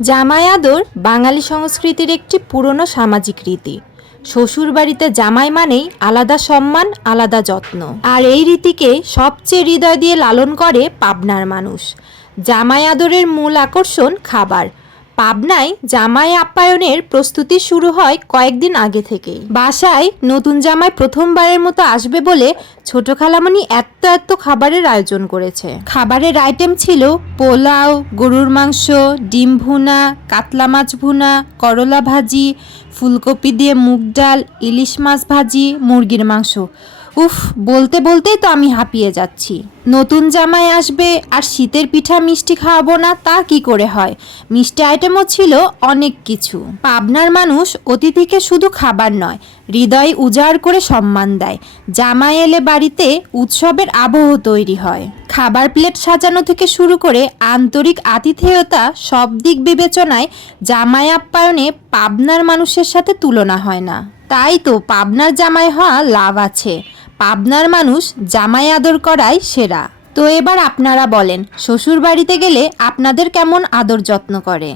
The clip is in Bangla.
জামাই আদর বাঙালি সংস্কৃতির একটি পুরনো সামাজিক রীতি। শ্বশুর বাড়িতে জামাই মানেই আলাদা সম্মান, আলাদা যত্ন। আর এই রীতিকে সবচেয়ে হৃদয় দিয়ে লালন করে পাবনার মানুষ। জামাই আদরের মূল আকর্ষণ খাবার। পাবনায় জামাই আপ্যায়নের প্রস্তুতি শুরু হয় কয়েকদিন আগে থেকেই। বাসায় নতুন জামাই প্রথমবারের মতো আসবে বলে ছোট খালামণি এত খাবারের আয়োজন করেছে। খাবারের আইটেম ছিল পোলাও, গরুর মাংস, ডিম ভুনা, কাতলা মাছ ভুনা, করলা ভাজি, ফুলকপি দিয়ে মুগ ডাল, ইলিশ মাছ ভাজি, মুরগির মাংস। উফ, বলতে বলতেই তো আমি হাঁপিয়ে যাচ্ছি। নতুন জামাই আসবে আর শীতের পিঠা মিষ্টি খাওয়াবো না, তা কি করে হয়। মিষ্টি আইটেমও ছিল অনেক কিছু। পাবনার মানুষ অতিথিকে শুধু খাবার নয়, হৃদয় উজাড় করে সম্মান দেয়। জামাই এলে বাড়িতে উৎসবের আবহ তৈরি হয়। খাবার প্লেট সাজানো থেকে শুরু করে আন্তরিক আতিথেয়তা, সব দিক বিবেচনায় জামাই আপ্যায়নে পাবনার মানুষের সাথে তুলনা হয় না। তাই তো পাবনার জামাই হওয়া লাভ আছে। পাবনার মানুষ জামাই আদর করাই সেরা। তো এবার আপনারা বলেন, শ্বশুর বাড়িতে গেলে আপনাদের কেমন আদর যত্ন করে?